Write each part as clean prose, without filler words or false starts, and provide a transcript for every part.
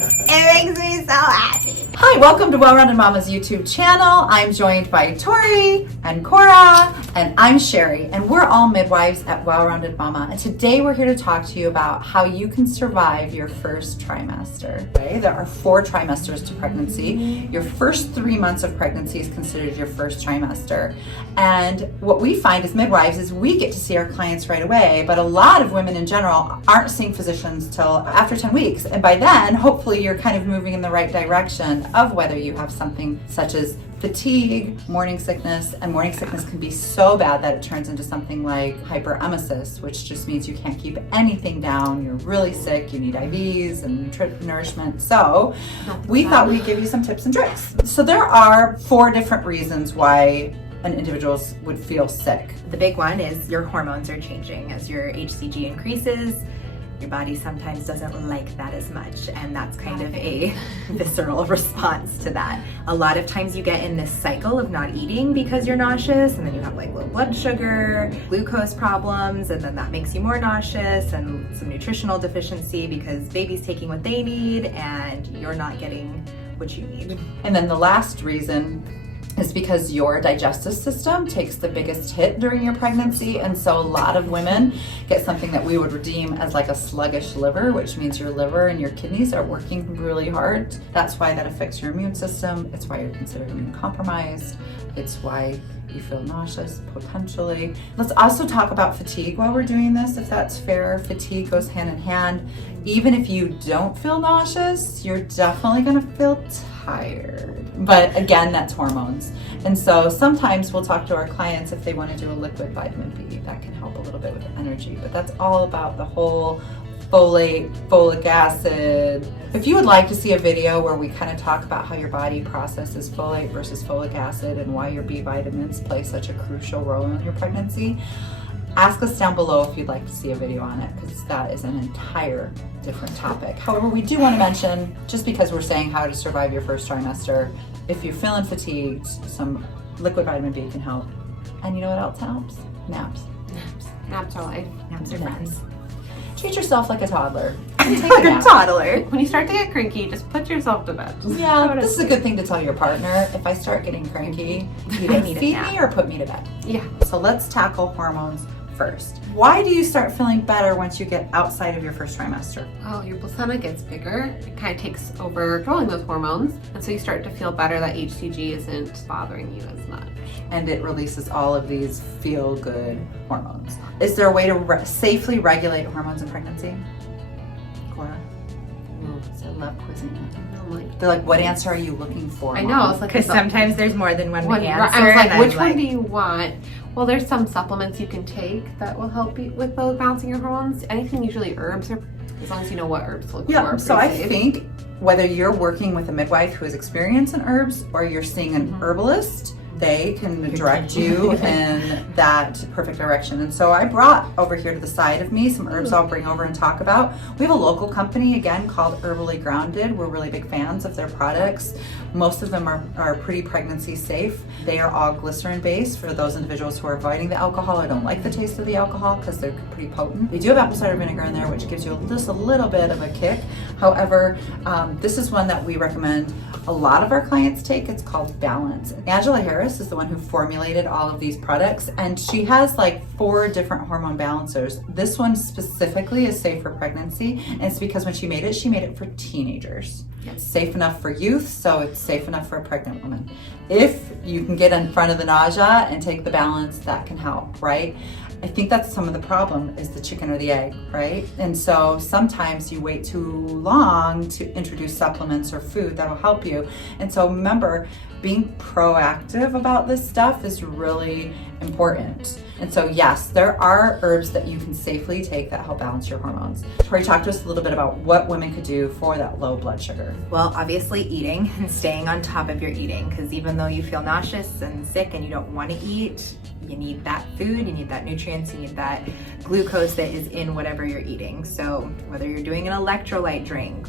It makes me so happy. Hi, welcome to Well-Rounded Mama's YouTube channel. I'm joined by Tori and Cora, and I'm Sherry, and we're all midwives at Well-Rounded Mama. And today we're here to talk to you about how you can survive your first trimester. Okay, there are 4 trimesters to pregnancy. Your first 3 months of pregnancy is considered your first trimester. And what we find as midwives is we get to see our clients right away, but a lot of women in general aren't seeing physicians till after 10 weeks. And by then, hopefully you're kind of moving in the right direction of whether you have something such as fatigue, morning sickness, and morning sickness can be so bad that it turns into something like hyperemesis, which just means you can't keep anything down. You're really sick, you need IVs and nourishment. So we thought we'd give you some tips and tricks. So there are 4 different reasons why an individual would feel sick. The big one is your hormones are changing. As your HCG increases, your body sometimes doesn't like that as much, and that's kind of a visceral response to that. A lot of times you get in this cycle of not eating because you're nauseous, and then you have like low blood sugar, glucose problems, and then that makes you more nauseous, and some nutritional deficiency because baby's taking what they need and you're not getting what you need. And then the last reason is because your digestive system takes the biggest hit during your pregnancy. And so a lot of women get something that we would deem as like a sluggish liver, which means your liver and your kidneys are working really hard. That's why that affects your immune system. It's why you're considered immune compromised. It's why you feel nauseous, potentially. Let's also talk about fatigue while we're doing this, if that's fair. Fatigue goes hand in hand. Even if you don't feel nauseous, you're definitely gonna feel tired. But again, that's hormones. And so sometimes we'll talk to our clients if they want to do a liquid vitamin B. That can help a little bit with energy, but that's all about the whole folate, folic acid. If you would like to see a video where we kind of talk about how your body processes folate versus folic acid and why your B vitamins play such a crucial role in your pregnancy, ask us down below if you'd like to see a video on it, because that is an entire different topic. However, we do want to mention, just because we're saying how to survive your first trimester, if you're feeling fatigued, some liquid vitamin B can help. And you know what else helps? Naps. Naps are life. Naps are friends. Treat yourself like a toddler. Take a toddler. When you start to get cranky, just put yourself to bed. Yeah, this is a good thing to tell your partner. If I start getting cranky, either feed me or put me to bed. Yeah. So let's tackle hormones first. Why do you start feeling better once you get outside of your first trimester? Well, your placenta gets bigger. It kind of takes over controlling those hormones. And so you start to feel better that HCG isn't bothering you as much. And it releases all of these feel-good hormones. Is there a way to safely regulate hormones in pregnancy? Cora? I love quizzing you. They're like, what answer are you looking for, I Mom? know. It's like Because sometimes there's more than one answer. I was like, and which one do you want? Well, there's some supplements you can take that will help you with those balancing your hormones. Anything usually herbs are, as long as you know what herbs to look for. Yeah, so I safe. think whether you're working with a midwife who is experienced in herbs or you're seeing an herbalist, they can direct you in that perfect direction. And so I brought over here to the side of me some herbs I'll bring over and talk about. We have a local company, again, called Herbally Grounded. We're really big fans of their products. Most of them are pretty pregnancy safe. They are all glycerin based for those individuals who are avoiding the alcohol or don't like the taste of the alcohol because they're pretty potent. They do have apple cider vinegar in there, which gives you just a little bit of a kick. However, this is one that we recommend a lot of our clients take. It's called Balance. Angela Harris is the one who formulated all of these products, and she has like 4 different hormone balancers. This one specifically is safe for pregnancy, and it's because when she made it for teenagers. It's safe enough for youth, so it's safe enough for a pregnant woman. If you can get in front of the nausea and take the Balance, that can help, right? I think that's some of the problem, is the chicken or the egg, right? And so sometimes you wait too long to introduce supplements or food that'll help you. And so remember, being proactive about this stuff is really important. And so yes, there are herbs that you can safely take that help balance your hormones. Tori, talk to us a little bit about what women could do for that low blood sugar. Well, obviously eating and staying on top of your eating, because even though you feel nauseous and sick and you don't want to eat, you need that food, you need that nutrients, you need that glucose that is in whatever you're eating. So whether you're doing an electrolyte drink,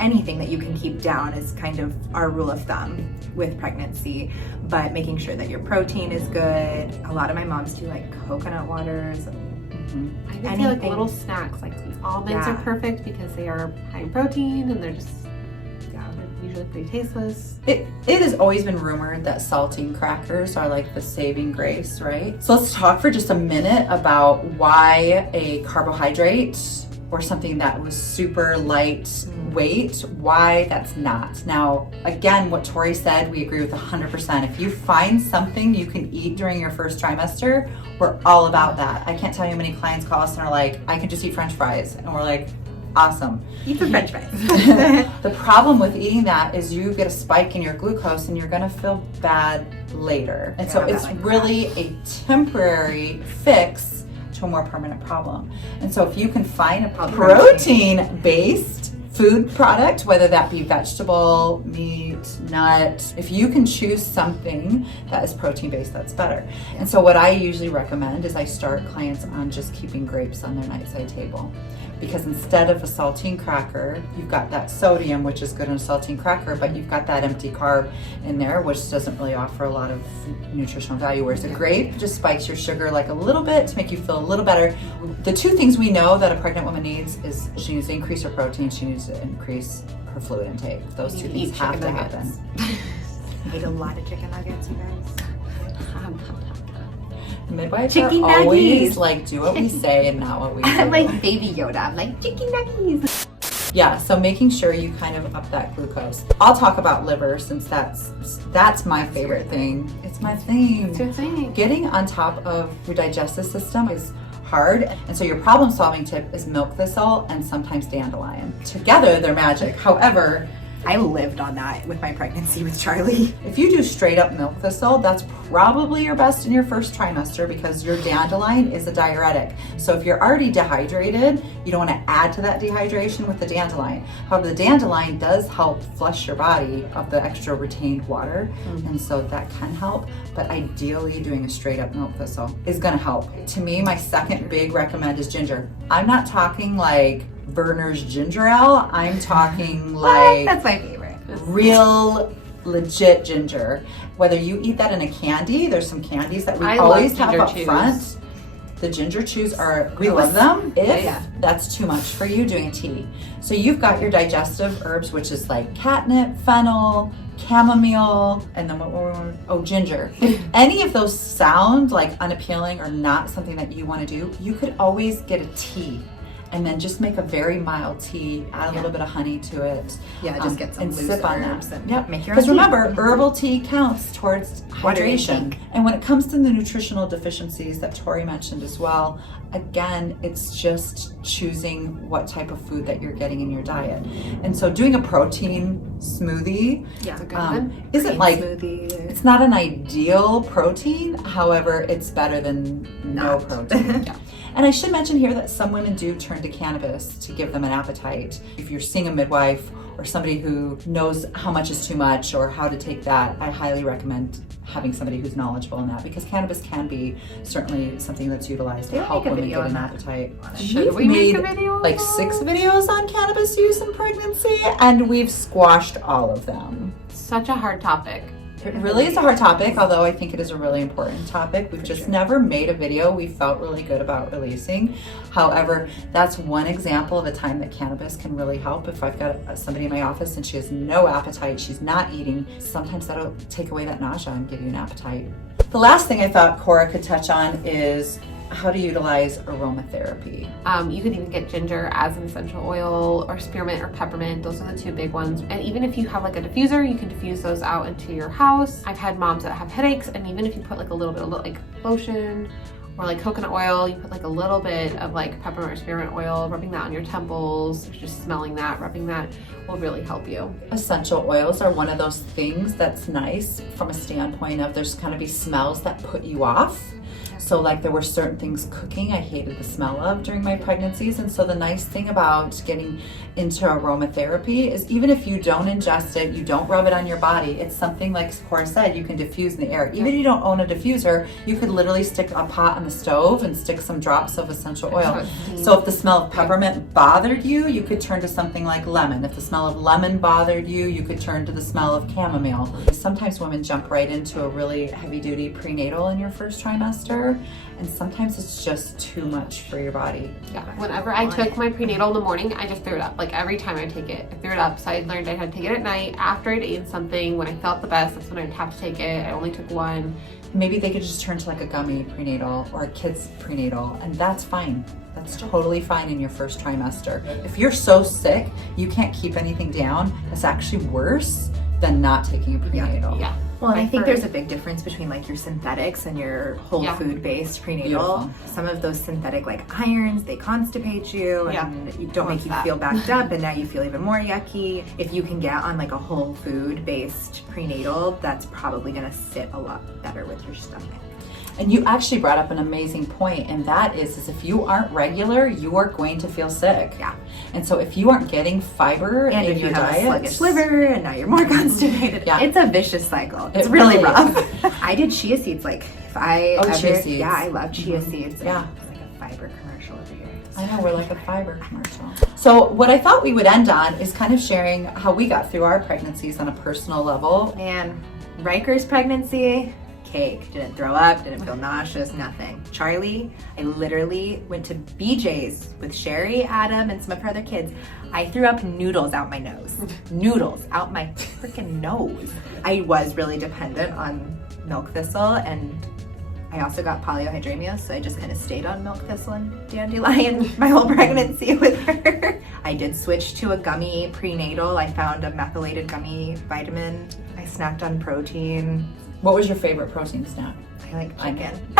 anything that you can keep down is kind of our rule of thumb with pregnancy, but making sure that your protein is good. A lot of my moms do like coconut waters and I would say like little snacks, like almonds are perfect because they are high in protein and they're just they're usually pretty tasteless. It has always been rumored that saltine crackers are like the saving grace, right? So let's talk for just a minute about why a carbohydrate or something that was super lightweight, why that's not. Now, again, what Tori said, we agree with 100%. If you find something you can eat during your first trimester, we're all about that. I can't tell you how many clients call us and are like, I can just eat French fries. And we're like, awesome. Eat the French fries. The problem with eating that is you get a spike in your glucose and you're gonna feel bad later. And so it's really a temporary fix to a more permanent problem. And so if you can find a protein-based food product, whether that be vegetable, meat, nut, if you can choose something that is protein-based, that's better. And so what I usually recommend is I start clients on just keeping grapes on their nightside table. Because instead of a saltine cracker, you've got that sodium, which is good in a saltine cracker, but you've got that empty carb in there, which doesn't really offer a lot of nutritional value. Whereas a grape just spikes your sugar like a little bit to make you feel a little better. The two things we know that a pregnant woman needs is she needs to increase her protein, she needs to increase her fluid intake. Those two things have to happen. Eat a lot of chicken nuggets, you guys. Midwives chicken are always nuggies. Like, do what we say and not what we do. I'm like Baby Yoda. I'm like, chicken nuggies. Yeah, so making sure you kind of up that glucose. I'll talk about liver since that's my favorite thing. It's my thing. It's your thing. Getting on top of your digestive system is hard. And so your problem solving tip is milk thistle and sometimes dandelion. Together, they're magic. However, I lived on that with my pregnancy with Charlie. if you do straight up milk thistle, that's probably your best in your first trimester because your dandelion is a diuretic. So if you're already dehydrated, you don't want to add to that dehydration with the dandelion. However, the dandelion does help flush your body of the extra retained water. And so that can help, but ideally doing a straight up milk thistle is going to help. To me, my second big recommend is ginger. I'm not talking like Verner's ginger ale. I'm talking like That's my favorite. real legit ginger. Whether you eat that in a candy, there's some candies that we I always love have up ginger front. The ginger chews are, we love them if that's too much for you doing a tea. So you've got your digestive herbs, which is like catnip, fennel, chamomile, and then what were we, oh, ginger. If any of those sound like unappealing or not something that you want to do, you could always get a tea and then just make a very mild tea, add a little bit of honey to it. Yeah, just get some and loose sip on herbs that. and Yep. make your own Because tea. remember, herbal tea counts towards What do you hydration. think? And when it comes to the nutritional deficiencies that Tori mentioned as well, again, it's just choosing what type of food that you're getting in your diet. And so doing a protein smoothie Yeah, a good one. isn't like, smoothie. it's not an ideal protein. However, it's better than no Not. protein. Yeah. And I should mention here that some women do turn to cannabis to give them an appetite. If you're seeing a midwife or somebody who knows how much is too much or how to take that, I highly recommend having somebody who's knowledgeable in that because cannabis can be certainly something that's utilized to We'll help make a women video get on an that. appetite. Should we We've make a made video on like that? 6 videos on cannabis use in pregnancy and we've squashed all of them. Such a hard topic. It really is a hard topic, although I think it is a really important topic. We've just never made a video we felt really good about releasing. However, that's one example of a time that cannabis can really help. If I've got somebody in my office and she has no appetite, she's not eating, sometimes that'll take away that nausea and give you an appetite. The last thing I thought Cora could touch on is how to utilize aromatherapy. You can even get ginger as an essential oil or spearmint or peppermint. Those are the 2 big ones. And even if you have like a diffuser, you can diffuse those out into your house. I've had moms that have headaches, and even if you put like a little bit of like lotion or like coconut oil, you put like a little bit of like peppermint or spearmint oil, rubbing that on your temples, just smelling that, rubbing that will really help you. Essential oils are one of those things that's nice from a standpoint of there's going to be smells that put you off. So like there were certain things cooking I hated the smell of during my pregnancies. And so the nice thing about getting into aromatherapy is even if you don't ingest it, you don't rub it on your body, it's something like Cora said, you can diffuse in the air. Even if you don't own a diffuser, you could literally stick a pot on the stove and stick some drops of essential oil. So if the smell of peppermint bothered you, you could turn to something like lemon. If the smell of lemon bothered you, you could turn to the smell of chamomile. Sometimes women jump right into a really heavy duty prenatal in your first trimester. fiber, and sometimes it's just too much for your body. Yeah. Whenever I took my prenatal in the morning, I just threw it up. Like every time I take it, I threw it up. So I learned I had to take it at night after I'd eaten something. When I felt the best, that's when I'd have to take it. I only took one. Maybe they could just turn to like a gummy prenatal or a kid's prenatal, and that's fine. That's totally fine in your first trimester. If you're so sick, you can't keep anything down, it's actually worse than not taking a prenatal. Yeah. Well, and I think there's a big difference between like your synthetics and your whole food based prenatal. Beautiful. Some of those synthetic like irons, they constipate you and you don't make you feel backed up, and now you feel even more yucky. If you can get on like a whole food based prenatal, that's probably gonna sit a lot better with your stomach. And you actually brought up an amazing point, and that is if you aren't regular, you are going to feel sick. Yeah. And so if you aren't getting fiber And in if your you have diet, a sluggish liver and now you're more constipated, Yeah. it's a vicious cycle. It's It really really rough. I did chia seeds. Like if I chia seeds. Yeah, I love chia seeds. Yeah. It's like a fiber commercial over here. I know, we're like a fiber commercial. So what I thought we would end on is kind of sharing how we got through our pregnancies on a personal level. Man, Riker's pregnancy, cake. Didn't throw up, didn't feel nauseous, nothing. Charlie, I literally went to BJ's with Sherry, Adam, and some of her other kids. I threw up noodles out my nose. Noodles out my freaking nose. I was really dependent on milk thistle, and I also got polyhydramnios, so I just kind of stayed on milk thistle and dandelion my whole pregnancy with her. I did switch to a gummy prenatal. I found a methylated gummy vitamin. I snacked on protein. What was your favorite protein snack? I like chicken.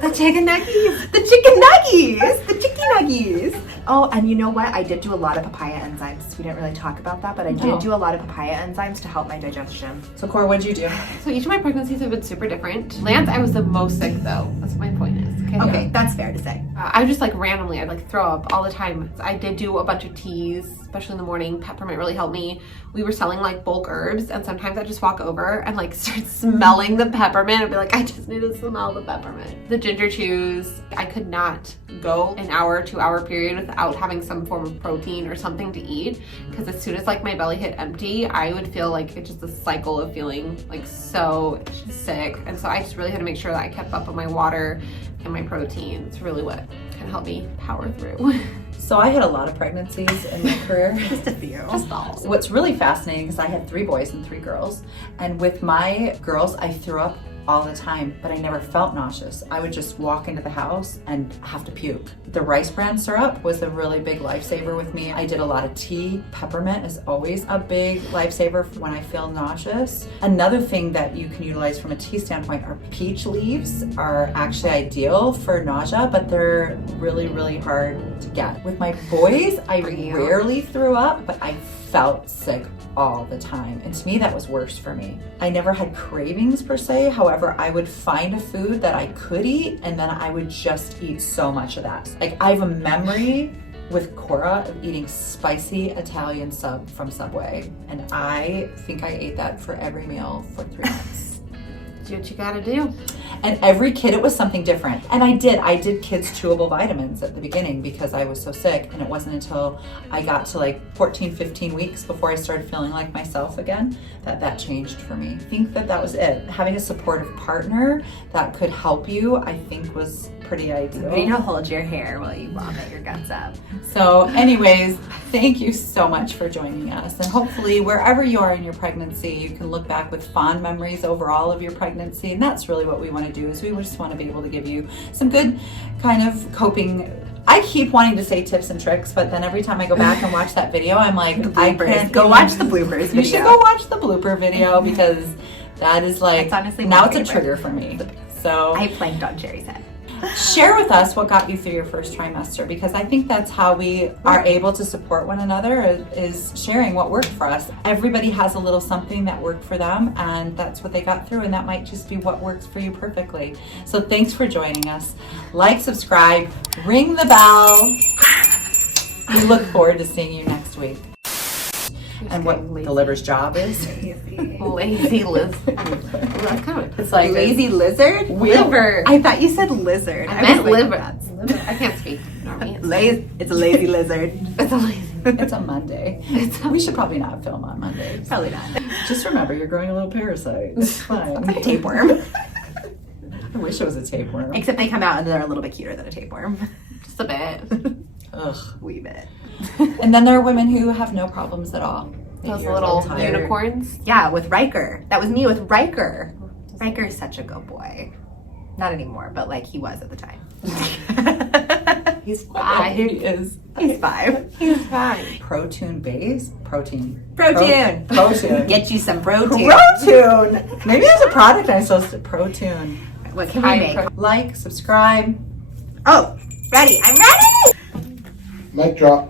The chicken nuggies. The chicken nuggies! The chicken nuggies! Oh, and you know what? I did do a lot of papaya enzymes. We didn't really talk about that, but I did do a lot of papaya enzymes to help my digestion. So Cora, what'd you do? So each of my pregnancies have been super different. Lance, I was the most sick though. That's what my point is. Okay, that's fair to say. I just like randomly, I'd like throw up all the time. I did do a bunch of teas, especially in the morning. Peppermint really helped me. We were selling like bulk herbs, and sometimes I'd just walk over and like start smelling the peppermint. I'd be like, I just need to smell the peppermint. The ginger chews, I could not go an hour, 2 hour period without having some form of protein or something to eat, because as soon as like my belly hit empty, I would feel like it's just a cycle of feeling like so sick. And so I just really had to make sure that I kept up on my water and my protein. It's really what kind of helped me power through. So I had a lot of pregnancies in my career. Just a few. Just all. What's really fascinating is I had 3 boys and 3 girls. And with my girls, I threw up all the time, but I never felt nauseous. I would just walk into the house and have to puke. The rice bran syrup was a really big lifesaver with me. I did a lot of tea. Peppermint is always a big lifesaver when I feel nauseous. Another thing that you can utilize from a tea standpoint are peach leaves are actually ideal for nausea, but they're really, really hard to get. With my boys, I rarely threw up, but I felt sick all the time. And to me, that was worse for me. I never had cravings per se. However, I would find a food that I could eat, and then I would just eat so much of that. Like I have a memory with Cora of eating spicy Italian sub from Subway. And I think I ate that for every meal for 3 months. Do what you gotta do. And every kid, it was something different. And I did kids chewable vitamins at the beginning because I was so sick. And it wasn't until I got to like 14, 15 weeks before I started feeling like myself again that changed for me. I think that was it. Having a supportive partner that could help you, I think was pretty ideal. Somebody to hold your hair while you vomit your guts up. So anyways, thank you so much for joining us. And hopefully wherever you are in your pregnancy, you can look back with fond memories overall of your pregnancy. And that's really what we want to do, is we just want to be able to give you some good kind of coping. I keep wanting to say tips and tricks, but then every time I go back and watch that video, I'm like, I can't go watch the bloopers video. You should go watch the blooper video because that is like, honestly now my it's a favorite. trigger for me. So I planked on Sherry's head. share with us what got you through your first trimester, because I think that's how we are able to support one another, is sharing what worked for us. Everybody has a little something that worked for them, and that's what they got through, and that might just be what works for you perfectly. So thanks for joining us. Like, subscribe, ring the bell. We look forward to seeing you next week. And what the liver's job is? Lazy lizard. That's kind of, It's like Lazy lizard? liver. I thought you said lizard. I meant was like, liver. that's- Liver. I can't speak. Normally. It's a lazy lizard. It's a lazy. it's a Monday. We should probably not film on Mondays. Probably not. Just remember, you're growing a little parasite. It's fine. Tapeworm. I wish it was a tapeworm. Except they come out and they're a little bit cuter than a tapeworm. Just a bit. Ugh. Wee bit. And then there are women who have no problems at all. Those You're little tired. unicorns. Yeah, with Riker. That was me with Riker. Riker's such a good boy. Not anymore, but like he was at the time. He's 5. He is. He's 5. He's 5. Protein base? Protein. Protein. Protein. Get you some protein. Protein. Maybe there's a product I'm supposed to protein. What can we High make? Like, subscribe. Oh, ready. I'm ready. Mic drop.